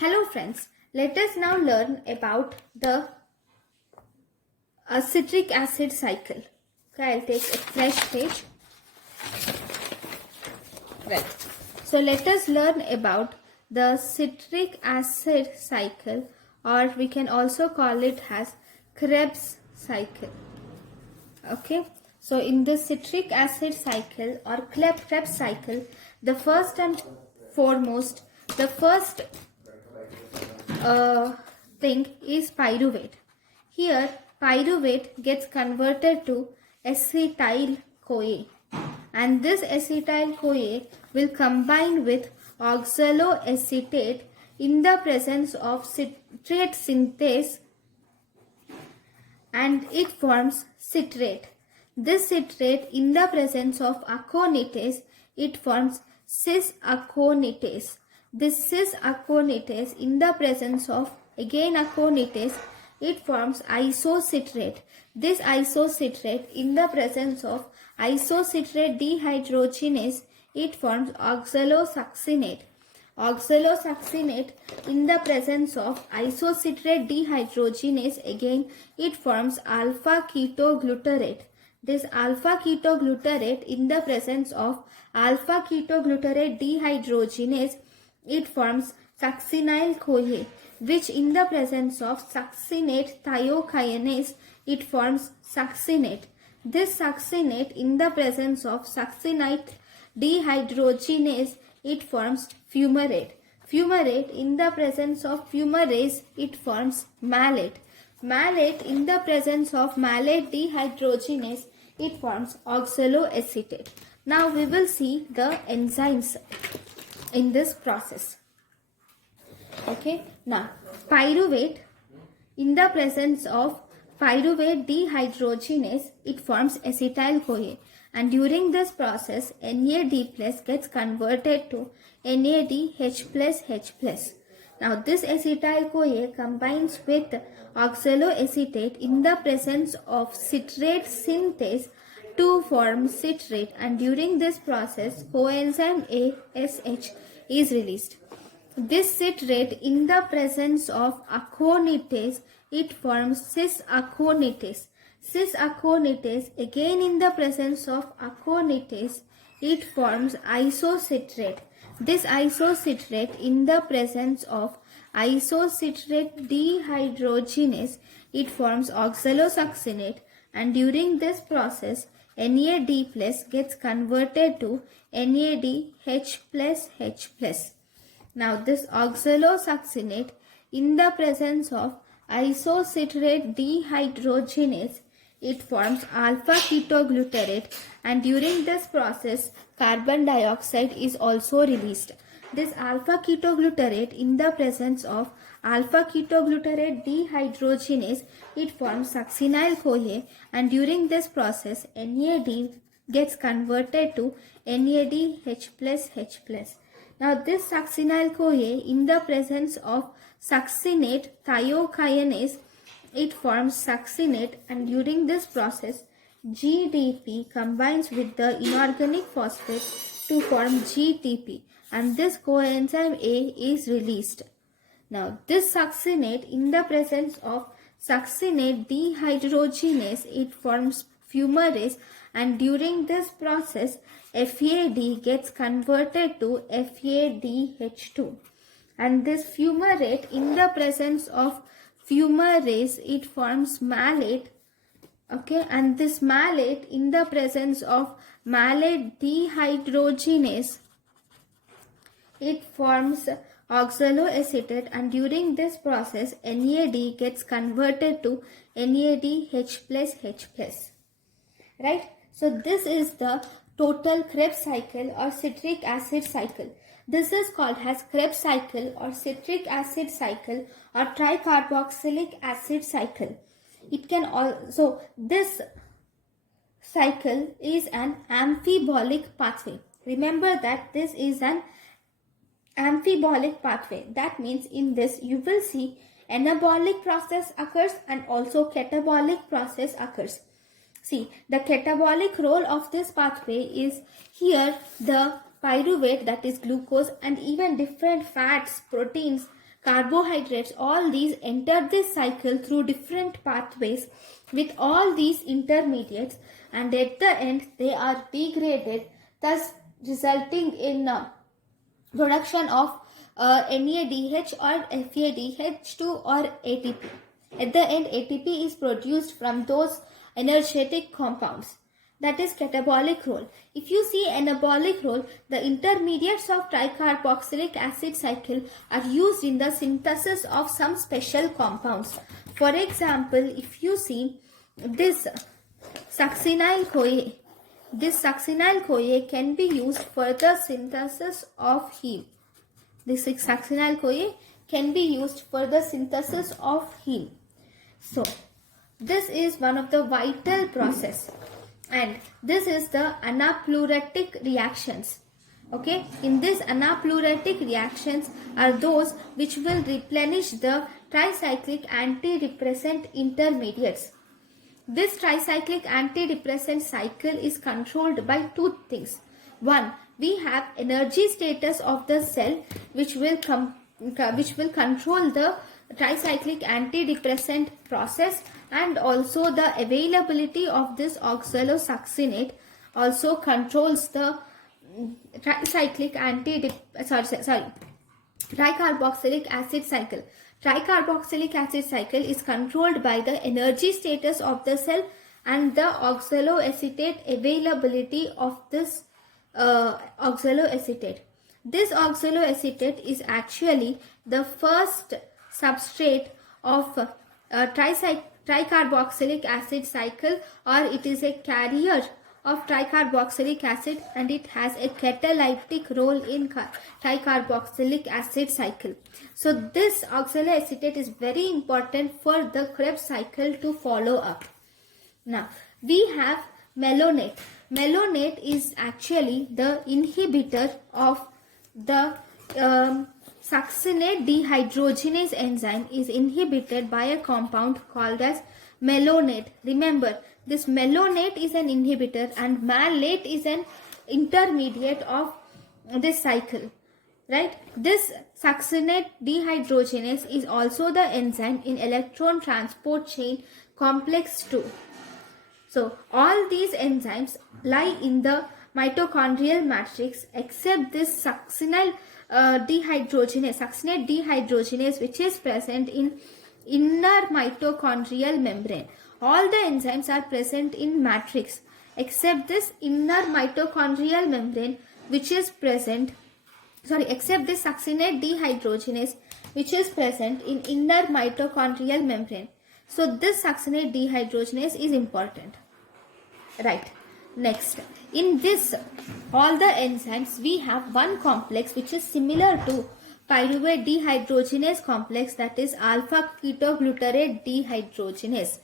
Hello friends, let us now learn about the citric acid cycle. Okay, I'll take a fresh page. Right. So let us learn about the citric acid cycle, or we can also call it as Krebs cycle. Okay. So in the citric acid cycle or Krebs cycle, the first and foremost, the first thing is pyruvate. Here pyruvate gets converted to acetyl-CoA, and this acetyl-CoA will combine with oxaloacetate in the presence of citrate synthase, and it forms citrate. This citrate in the presence of aconitase, it forms cis-aconitase. This cis-aconitase in the presence of again aconitase, it forms isocitrate. This isocitrate in the presence of isocitrate dehydrogenase, it forms oxalosuccinate. Oxalosuccinate in the presence of isocitrate dehydrogenase, again it forms alpha ketoglutarate. This alpha ketoglutarate in the presence of alpha ketoglutarate dehydrogenase, it forms succinyl-CoA, which in the presence of succinate thiokinase, it forms succinate. This succinate in the presence of succinate dehydrogenase, it forms fumarate. Fumarate in the presence of fumarase, it forms malate. Malate in the presence of malate dehydrogenase, it forms oxaloacetate. Now we will see the enzymes in this process. Okay, now pyruvate in the presence of pyruvate dehydrogenase, it forms acetyl-CoA, and during this process NAD+ gets converted to NADH+H+. Now this acetyl-CoA combines with oxaloacetate in the presence of citrate synthase to form citrate, and during this process coenzyme ASH is released. This citrate in the presence of aconitase, it forms cis-aconitase. Cis-aconitase again in the presence of aconitase, it forms isocitrate. This isocitrate in the presence of isocitrate dehydrogenase, it forms oxalosuccinate, and during this process NAD+ gets converted to NADH+H+. Now this oxalosuccinate in the presence of isocitrate dehydrogenase, it forms alpha ketoglutarate, and during this process carbon dioxide is also released. This alpha ketoglutarate in the presence of alpha ketoglutarate dehydrogenase, it forms succinyl-CoA, and during this process NAD gets converted to NADH+H+. Now this succinyl-CoA in the presence of succinate thiokinase, it forms succinate, and during this process GDP combines with the inorganic phosphate to form GTP, and this coenzyme A is released. Now this succinate in the presence of succinate dehydrogenase, it forms fumarase, and during this process FAD gets converted to FADH2, and this fumarate in the presence of fumarase, it forms malate. Okay, and this malate in the presence of malate dehydrogenase, it forms oxaloacetate, and during this process NAD gets converted to NADH+H+. Right? So this is the total Krebs cycle or citric acid cycle. This is called as Krebs cycle or citric acid cycle or tricarboxylic acid cycle. It can also, this cycle is an amphibolic pathway. Remember that this is an amphibolic pathway. That means in this you will see anabolic process occurs and also catabolic process occurs. See, the catabolic role of this pathway is here the pyruvate, that is glucose, and even different fats, proteins carbohydrates, all these enter this cycle through different pathways with all these intermediates, and at the end they are degraded, thus resulting in production of NADH or FADH2 or ATP. At the end, ATP is produced from those energetic compounds. That is catabolic role. If you see anabolic role, the intermediates of tricarboxylic acid cycle are used in the synthesis of some special compounds. For example, if you see this succinyl-CoA, this succinyl-CoA can be used for the synthesis of heme. This succinyl-CoA can be used for the synthesis of heme. So, this is one of the vital process, and this is the anapluretic reactions. Okay, in this anapluretic reactions are those which will replenish the tricyclic antidepressant intermediates. This tricyclic antidepressant cycle is controlled by two things. One, we have energy status of the cell which will control the tricyclic antidepressant process, and also the availability of this oxalosuccinate also controls the tricarboxylic acid cycle. Tricarboxylic acid cycle is controlled by the energy status of the cell and the oxaloacetate availability of this oxaloacetate. This oxaloacetate is actually the first substrate of tricarboxylic acid cycle, or it is a carrier of tricarboxylic acid, and it has a catalytic role in tricarboxylic acid cycle. So this oxaloacetate is very important for the Krebs cycle to follow up. Now we have malonate. Malonate is actually the inhibitor of the succinate dehydrogenase enzyme is inhibited by a compound called as malonate. Remember, this malonate is an inhibitor and malate is an intermediate of this cycle, right? This succinate dehydrogenase is also the enzyme in electron transport chain complex 2. So all these enzymes lie in the mitochondrial matrix except this succinate dehydrogenase which is present in inner mitochondrial membrane. All the enzymes are present in matrix except this inner mitochondrial membrane which is present, except this succinate dehydrogenase which is present in inner mitochondrial membrane. So this succinate dehydrogenase is important, right? Next, in this all the enzymes we have one complex which is similar to pyruvate dehydrogenase complex, that is alpha ketoglutarate dehydrogenase.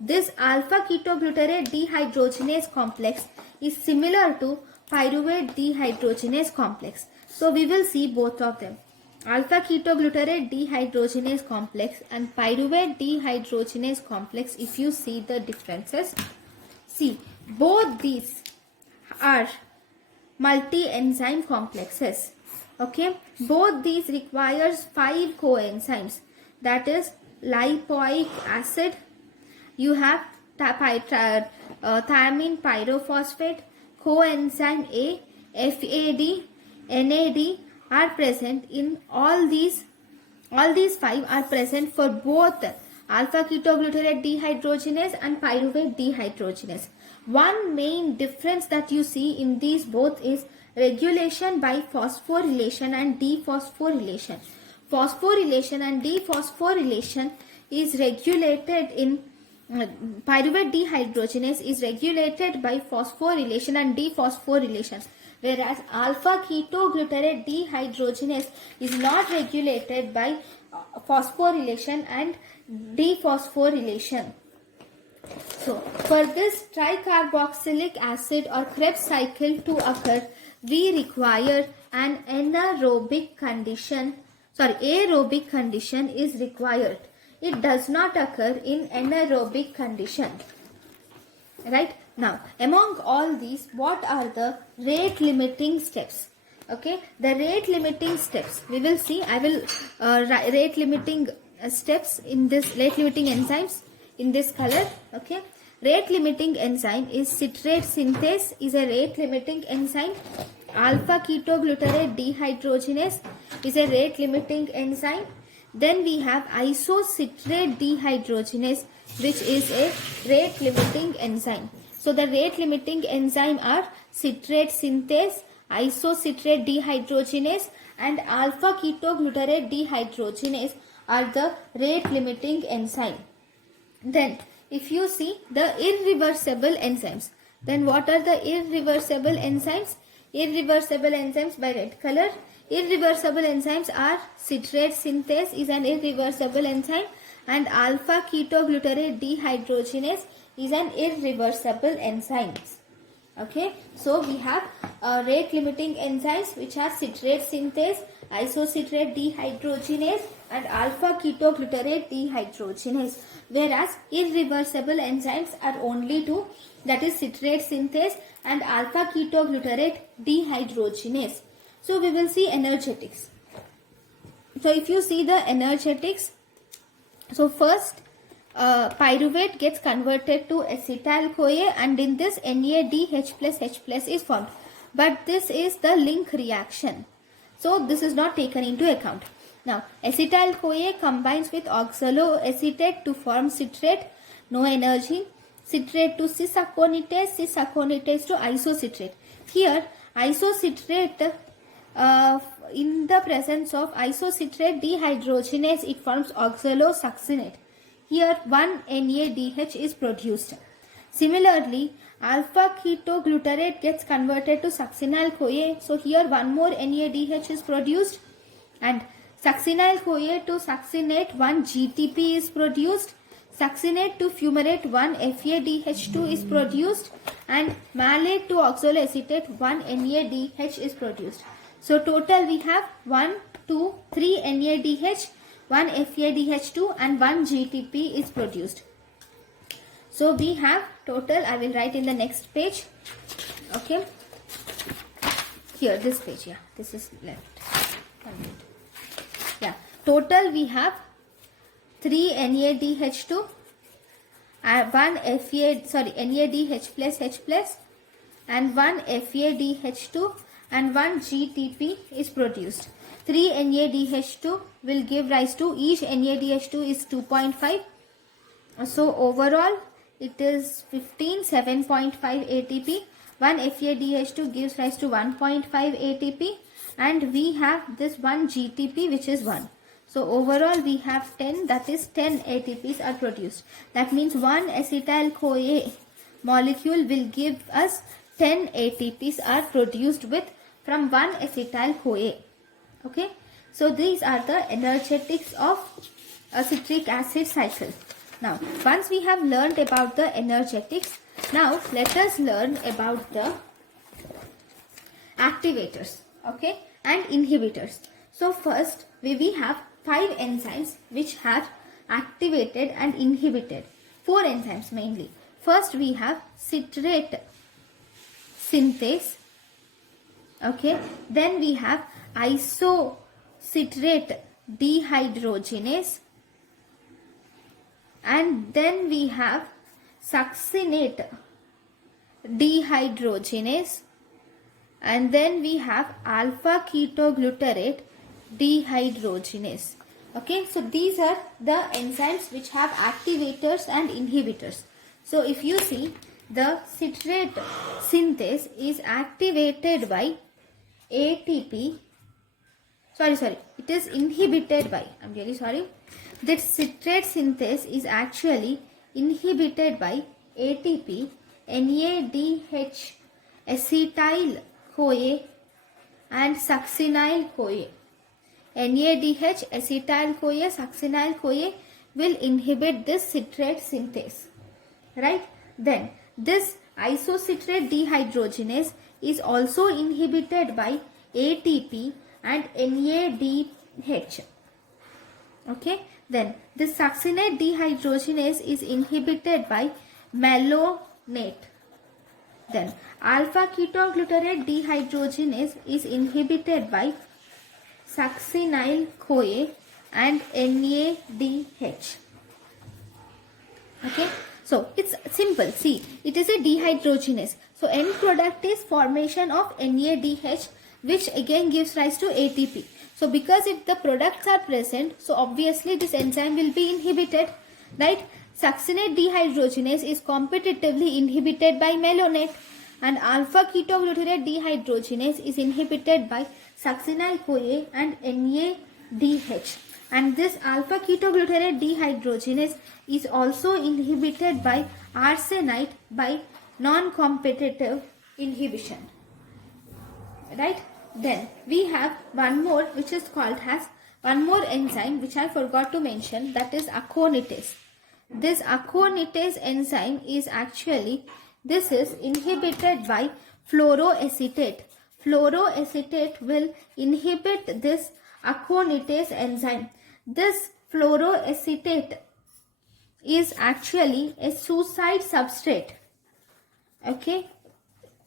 This alpha ketoglutarate dehydrogenase complex is similar to pyruvate dehydrogenase complex. So we will see both of them, alpha ketoglutarate dehydrogenase complex and pyruvate dehydrogenase complex. If you see the differences, see both these are multi-enzyme complexes. Okay, both these requires 5 coenzymes, that is lipoic acid, you have thiamine pyrophosphate, coenzyme A, FAD, NAD are present in all these 5 are present for both alpha ketoglutarate dehydrogenase and pyruvate dehydrogenase. One main difference that you see in these both is regulation by phosphorylation and dephosphorylation. Phosphorylation and dephosphorylation is regulated in pyruvate dehydrogenase is regulated by phosphorylation and dephosphorylation, whereas alpha ketoglutarate dehydrogenase is not regulated by phosphorylation and dephosphorylation. So, for this tricarboxylic acid or Krebs cycle to occur, we require an aerobic condition is required. It does not occur in anaerobic condition. Right? Now, among all these, what are the rate limiting steps? Okay, the rate limiting steps. We will see. I will rate limiting steps in this rate limiting enzymes in this color. Okay, rate limiting enzyme is citrate synthase is a rate limiting enzyme. Alpha ketoglutarate dehydrogenase is a rate limiting enzyme. Then we have isocitrate dehydrogenase, which is a rate limiting enzyme. So the rate limiting enzyme are citrate synthase, isocitrate dehydrogenase and alpha ketoglutarate dehydrogenase are the rate limiting enzyme. Then if you see the irreversible enzymes, then what are the irreversible enzymes? Irreversible enzymes by red color. Irreversible enzymes are citrate synthase is an irreversible enzyme and alpha ketoglutarate dehydrogenase is an irreversible enzyme. Okay, so we have rate limiting enzymes which are citrate synthase, isocitrate dehydrogenase and alpha ketoglutarate dehydrogenase, whereas irreversible enzymes are only two, that is citrate synthase and alpha ketoglutarate dehydrogenase. So we will see energetics. So if you see the energetics, so first pyruvate gets converted to acetyl CoA and in this NADH plus H plus is formed. But this is the link reaction. So this is not taken into account. Now acetyl CoA combines with oxaloacetate to form citrate, no energy. Citrate to cis-aconitase, cis-aconitase to isocitrate. Here isocitrate in the presence of isocitrate dehydrogenase it forms oxalosuccinate. Here one NADH is produced. Similarly, alpha ketoglutarate gets converted to succinyl CoA. So here one more NADH is produced and succinyl CoA to succinate one GTP is produced. Succinate to fumarate one FADH2 is produced and malate to oxaloacetate one NADH is produced. So total we have 1, 2, 3 NADH, 1 FADH2 and 1 GTP is produced. So we have total, I will write in the next page. Okay. Here this page, yeah, this is left. Yeah, total we have 3 NADH2, NADH plus H plus and 1 FADH2 and 1 GTP is produced. 3 NADH2 will give rise to each NADH2 is 2.5. So overall it is 15, 7.5 ATP. 1 FADH2 gives rise to 1.5 ATP and we have this 1 GTP which is 1. So overall we have 10, that is 10 ATPs are produced. That means 1 acetyl CoA molecule will give us 10 ATPs are produced with from 1 acetyl CoA. Okay. So these are the energetics of a citric acid cycle. Now once we have learned about the energetics, now let us learn about the activators, okay, and inhibitors. So first we have 5 enzymes which have activated and inhibited. 4 enzymes mainly. First we have citrate synthase, okay, then we have isocitrate dehydrogenase and then we have succinate dehydrogenase and then we have alpha ketoglutarate dehydrogenase. Okay, so these are the enzymes which have activators and inhibitors. So if you see, the citrate synthase is activated by ATP. It is inhibited by, I'm really sorry. This citrate synthase is actually inhibited by ATP, NADH, acetyl CoA and succinyl CoA. NADH, acetyl CoA, succinyl CoA will inhibit this citrate synthase, right? Then this isocitrate dehydrogenase is also inhibited by ATP and NADH. Okay, then this succinate dehydrogenase is inhibited by malonate. Then alpha ketoglutarate dehydrogenase is inhibited by succinyl-CoA and NADH. Okay, so it's simple. See, it is a dehydrogenase. So end product is formation of NADH, which again gives rise to ATP. So because if the products are present, so obviously this enzyme will be inhibited, right? Succinate dehydrogenase is competitively inhibited by malonate, and alpha ketoglutarate dehydrogenase is inhibited by succinyl-CoA and NADH. And this alpha ketoglutarate dehydrogenase is also inhibited by arsenite by non-competitive inhibition. Right? Then we have one more, which is called as one more enzyme which I forgot to mention, that is aconitase. This aconitase enzyme is actually, this is inhibited by fluoroacetate. Fluoroacetate will inhibit this aconitase enzyme. This fluoroacetate is actually a suicide substrate. Okay,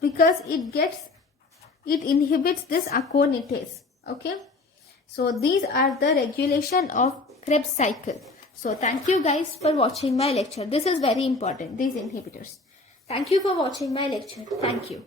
because it inhibits this aconitase. Okay, so these are the regulation of Krebs cycle. So thank you guys for watching my lecture. This is very important, these inhibitors. Thank you for watching my lecture. Thank you.